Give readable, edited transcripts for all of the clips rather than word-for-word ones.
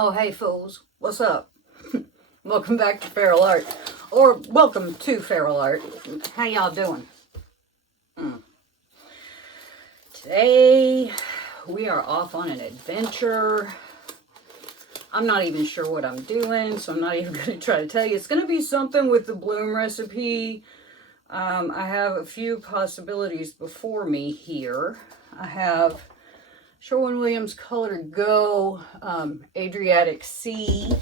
Oh, hey fools, what's up? Welcome back to Feral Art, or welcome to Feral Art. How y'all doing? Today, we are off on an adventure. I'm not even sure what I'm doing, so I'm not even going to try to tell you. It's going to be something with the bloom recipe. I have a few possibilities before me here. I have Sherwin Color to Go, Adriatic Sea,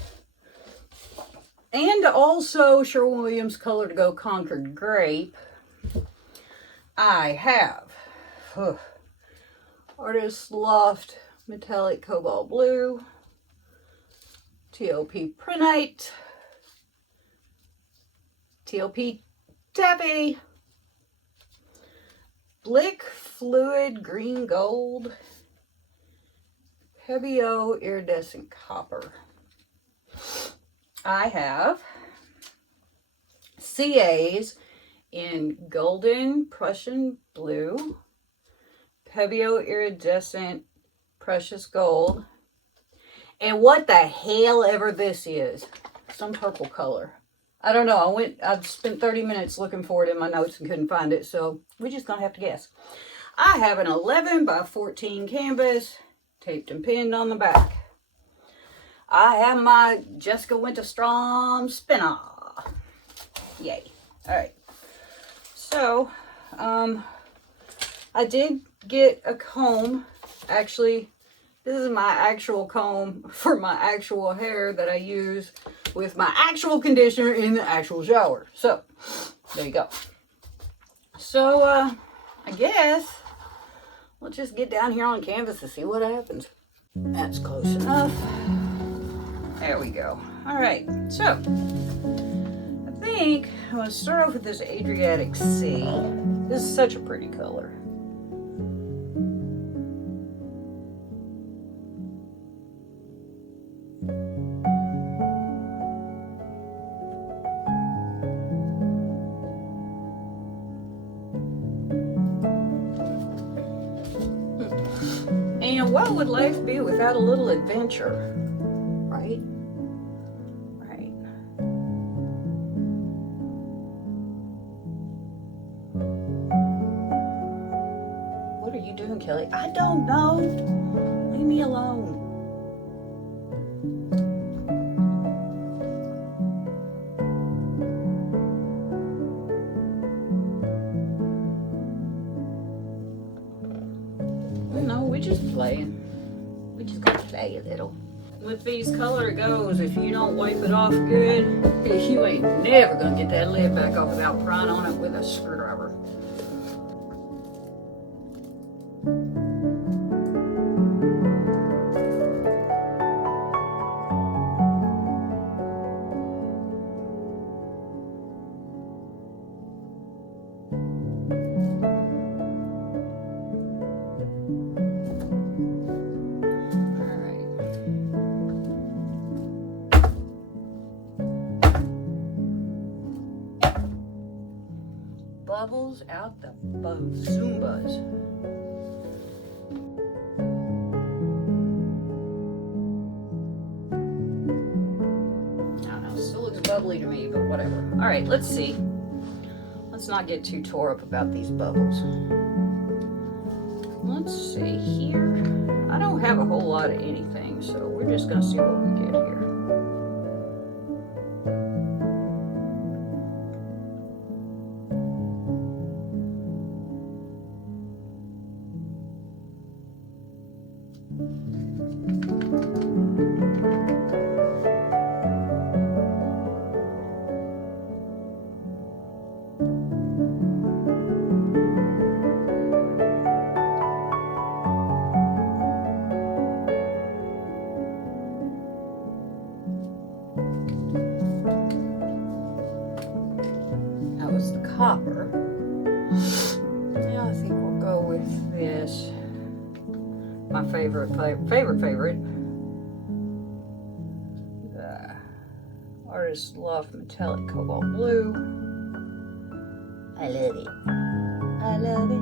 and also Sherwin Color to Go Concord Grape. I have Artist Loft Metallic Cobalt Blue, TLP Prehnite, TLP Taffy, Blick Fluid Green Gold, Pebeo Iridescent Copper. I have CAs in Golden Prussian Blue, Pebeo Iridescent Precious Gold, and what the hell ever this is. Some purple color. I don't know. I spent 30 minutes looking for it in my notes and couldn't find it, so we're just going to have to guess. I have an 11 by 14 canvas, taped and pinned on the back. I have my Jessica Winterstrom spinner. Yay. Alright. So, I did get a comb. Actually, this is my actual comb for my actual hair that I use with my actual conditioner in the actual shower. So, there you go. So, I guess we'll just get down here on canvas and see what happens. That's close enough. There we go. Alright, so I think I'm going to start off with this Adriatic Sea. This is such a pretty color. And what would life be without a little adventure? Right? Right. What are you doing, Kelly? I don't know. Leave me alone. No, we're just playing. We just gotta play a little. With these color goes, if you don't wipe it off good, you ain't never gonna get that lid back off without prying on it with a screwdriver. Bubbles out the Zumbas. I don't know, still looks bubbly to me, but whatever. Alright, let's see. Let's not get too tore up about these bubbles. Let's see here. I don't have a whole lot of anything, so we're just going to see what we get here. Copper. Yeah, I think we'll go with this. My favorite. The Artist Loft Metallic Cobalt Blue. I love it. I love it.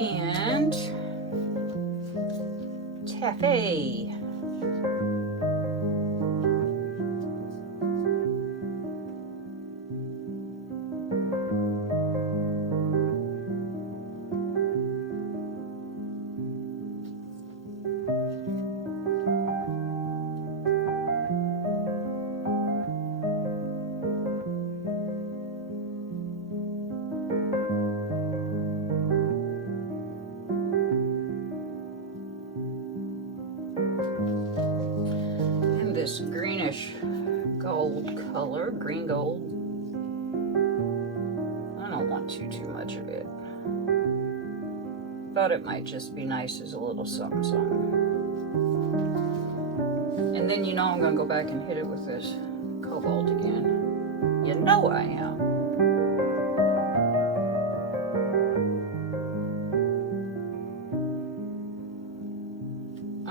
and Taffy. This greenish gold color, green gold. I don't want too much of it. Thought it might just be nice as a little something something. And then you know I'm gonna go back and hit it with this Cobalt again. You know I am.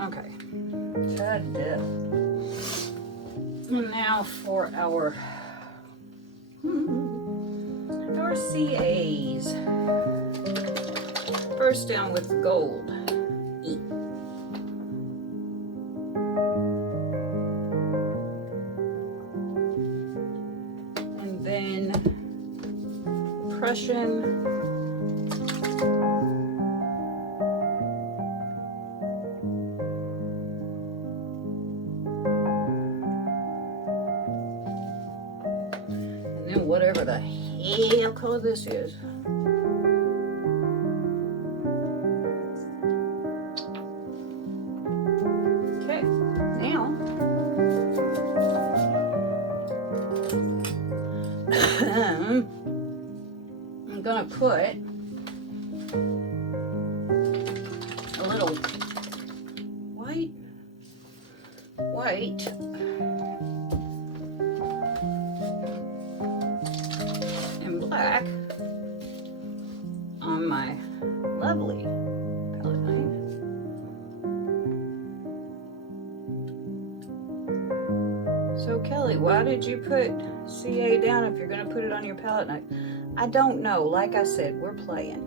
Okay. Ta-da. And now for our CAs. First down with the gold. And then Prussian. Whatever the hell color this is. Okay, now I'm gonna put a little white black on my lovely palette knife. So Kelly, why did you put CA down if you're going to put it on your palette knife? I don't know. Like I said, we're playing.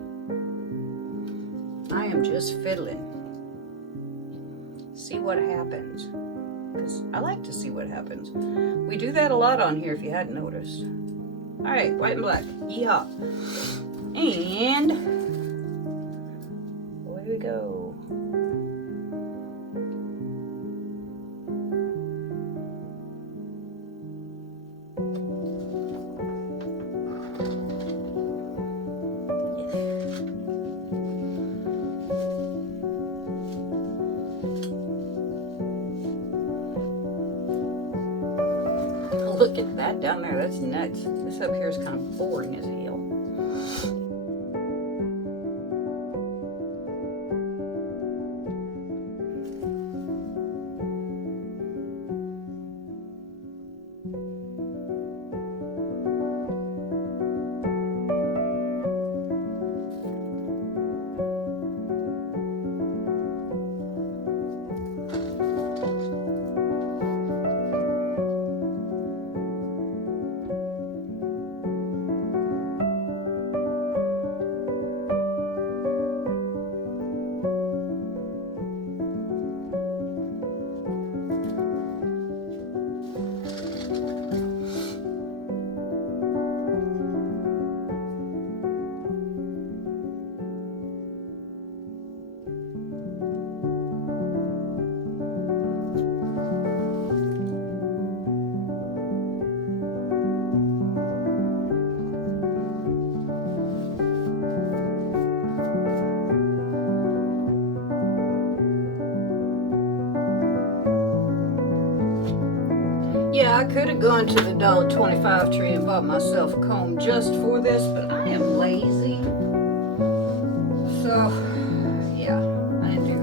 I am just fiddling. See what happens. Because I like to see what happens. We do that a lot on here if you hadn't noticed. Alright, white and black. Yeehaw. And away we go. Look at that down there. That's nuts. This up here is kind of boring as hell. Yeah, I could have gone to the $1.25 tree and bought myself a comb just for this, but I am lazy. So, yeah, I didn't do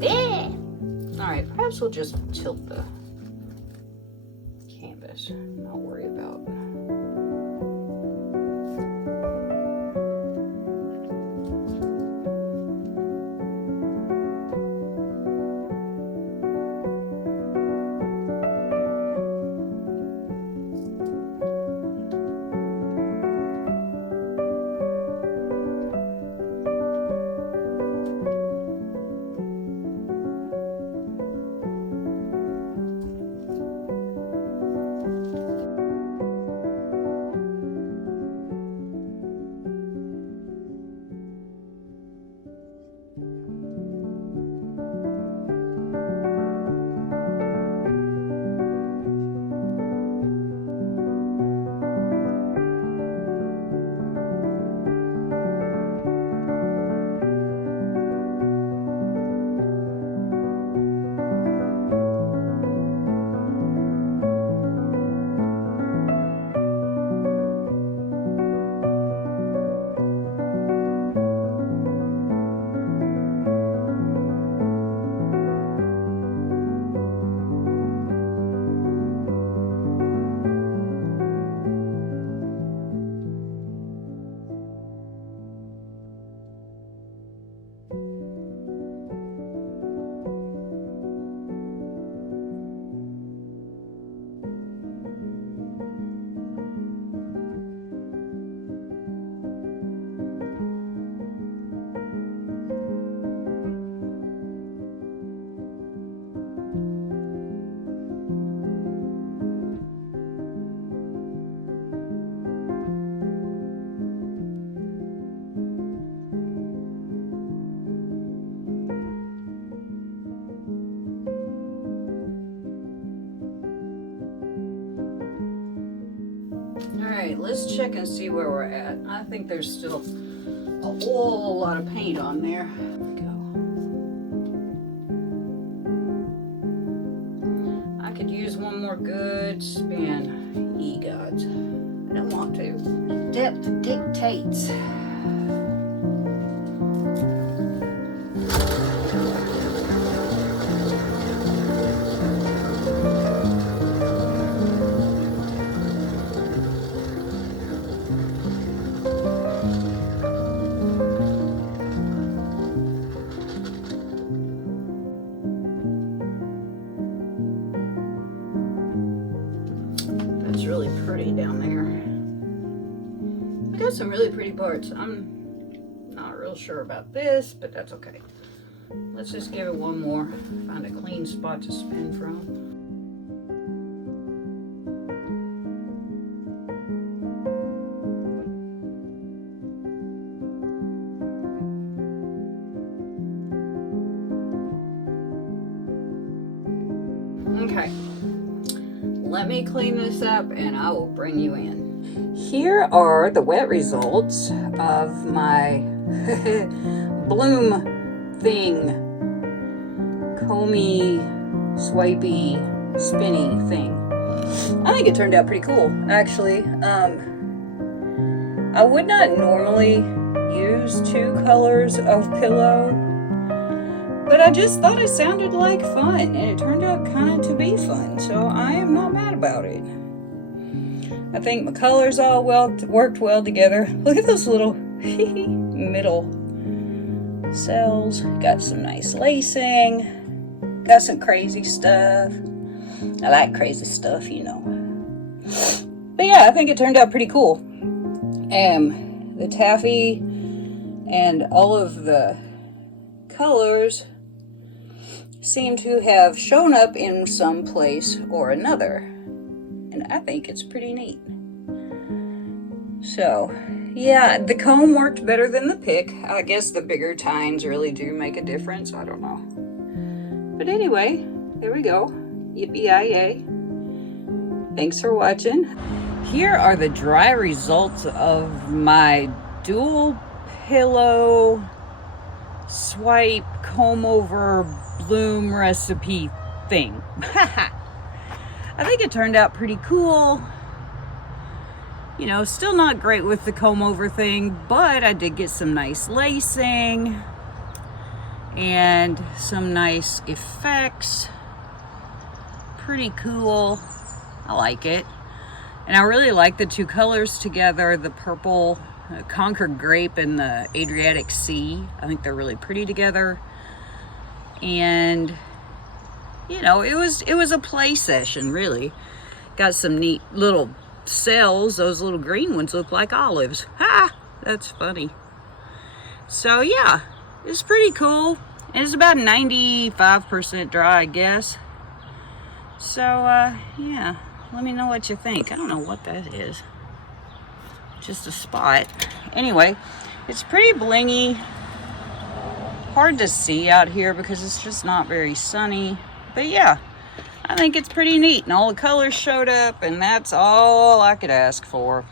that. Yeah! Alright, perhaps we'll just tilt the canvas. Not worry about. Okay, let's check and see where we're at. I think there's still a whole lot of paint on there. There we go. I could use one more good spin. Ye gods. I don't want to. Depth dictates. Really pretty down there. We got some really pretty parts. I'm not real sure about this, but that's okay. Let's just give it one more. Find a clean spot to spin from. Okay. Let me clean this up and I will bring you in. Here are the wet results of my bloom thing. Comby, swipey, spinny thing. I think it turned out pretty cool, actually. I would not normally use 2 colors of pillow, but I just thought it sounded like fun, and it turned out kind of to be fun, so I am not mad about it. I think my colors all worked well together. Look at those little middle cells. Got some nice lacing. Got some crazy stuff. I like crazy stuff, you know. But yeah, I think it turned out pretty cool. The taffy and all of the colors seem to have shown up in some place or another, and I think it's pretty neat. So yeah, the comb worked better than the pick. I guess the bigger tines really do make a difference. I don't know, but anyway, there we go. Yippee-yi-yay. Thanks for watching. Here are the dry results of my dual pillow swipe comb over bloom recipe thing. I think it turned out pretty cool. You know, still not great with the comb over thing, but I did get some nice lacing and some nice effects. Pretty cool. I like it. And I really like the 2 colors together, the purple Concord Grape and the Adriatic Sea. I think they're really pretty together. And you know, it was a play session, really. Got some neat little cells. Those little green ones look like olives. Ha! That's funny. So yeah, it's pretty cool. It's about 95% dry, I guess. So yeah, let me know what you think. I don't know what that is. Just a spot. Anyway, it's pretty blingy. Hard to see out here because it's just not very sunny. But yeah, I think it's pretty neat, and all the colors showed up, and that's all I could ask for.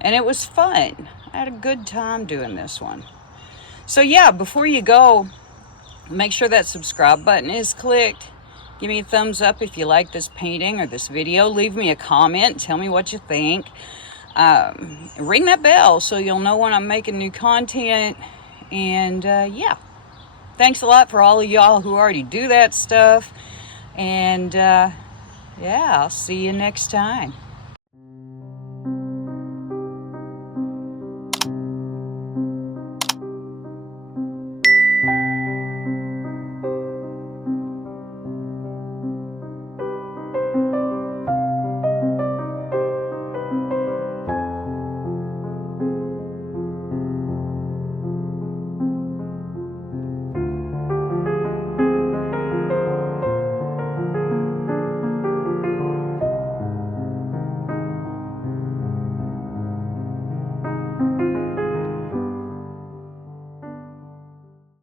And it was fun. I had a good time doing this one. So yeah, before you go, make sure that subscribe button is clicked. Give me a thumbs up if you like this painting or this video. Leave me a comment. Tell me what you think. Ring that bell so you'll know when I'm making new content. And yeah, thanks a lot for all of y'all who already do that stuff. And yeah, I'll see you next time.